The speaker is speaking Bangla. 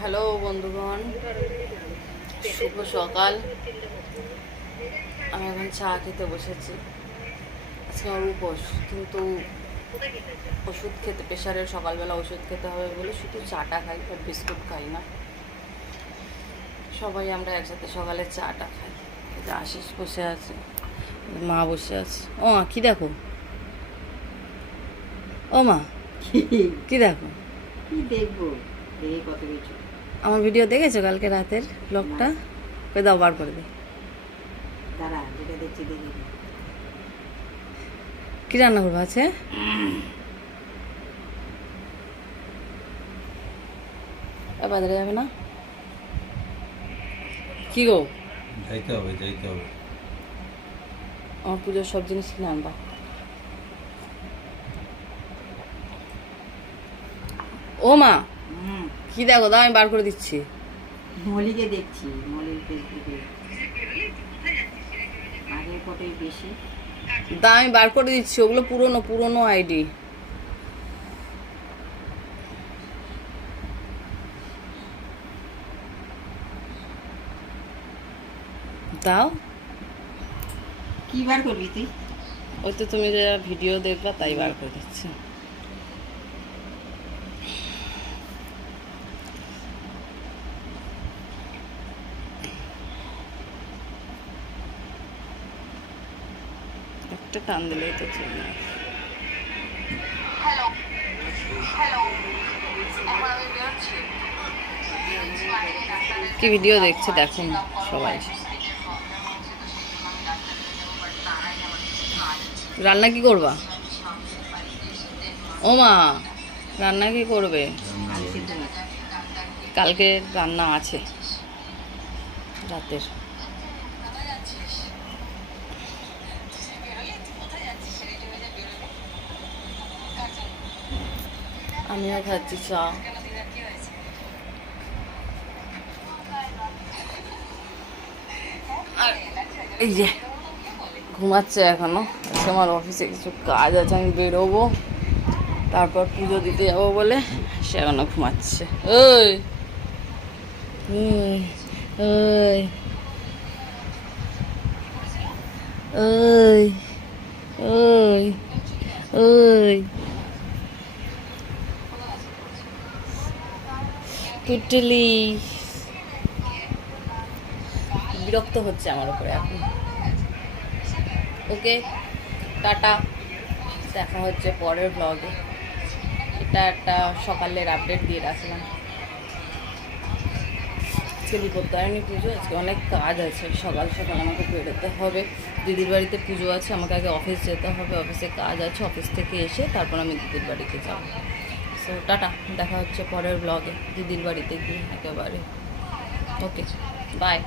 হ্যালো বন্ধুগণ, শুভ সকাল। আমি এখন চা খেতে বসেছি। আজকে আমার উপোস, কিন্তু ওষুধ খেতে, প্রেশারের সকালবেলা ওষুধ খেতে হবে বলে শুধু চাটা খাই, আর বিস্কুট খাই না। সবাই আমরা একসাথে সকালে চাটা খাই। আশিস বসে আছে, মা বসে আছে। ও মা, কি দেখো? ও মা, কি দেখো? কি দেখবো? দেখে কত কিছু। আমার ভিডিও দেখেছো কালকে রাতের ব্লগটা? কই দাও, বার করে দে। দাঁড়া, যেটা দেখছি দেখি। কি রান্না করবো আছে? বাজারে যাবে না? কি গো? যাইতে হবে। আমার পুজোর সব জিনিস কিনে আনবা। ও মা, কি দেখো? দাও, আমি বার করে দিচ্ছি। মলিকে দেখছি, মলির ফেসবুকে আগের ফটোই বেশি। দাও, আমি বার করে দিচ্ছি। ওগুলো পুরনো আইডি। দাও। কি বার করবি তুই? ওই তো তুমি যে ভিডিও দেখবা, তাই বার করে দিচ্ছি। একটা টান দিলেই তো চলে। কি ভিডিও দেখছে দেখুন সবাই। রান্না কি করবা? ও মা, রান্না কি করবে? কালকে রান্না আছে রাতের। আমিও খাচ্ছি চা। আর এই যে ঘুমাচ্ছে এখনো। আজকে আমার অফিসে কিছু কাজ আছে, আমি বেরোবো, তারপর পুজো দিতে যাবো বলে সে এখনো ঘুমাচ্ছে। ওই ওই ওই ওই ওই টুটলি বিরক্ত হচ্ছে আমার উপরে এখন। ওকে, টাটা, দেখা হচ্ছে পরের ব্লগে। এটা একটা সকালের আপডেট দিয়ে রাখলাম। আজকে বিপত্তারিণী পুজো, আজকে অনেক কাজ আছে। সকাল সকাল আমাকে বেরোতে হবে, দিদির বাড়িতে পুজো আছে। আমাকে আগে অফিস যেতে হবে, অফিসে কাজ আছে। অফিস থেকে এসে তারপর আমি দিদির বাড়িতে যাব। সো টাটা, দেখা হচ্ছে পরের ব্লগে দিদির বাড়িতে গিয়ে একেবারে। ওকে, বাই।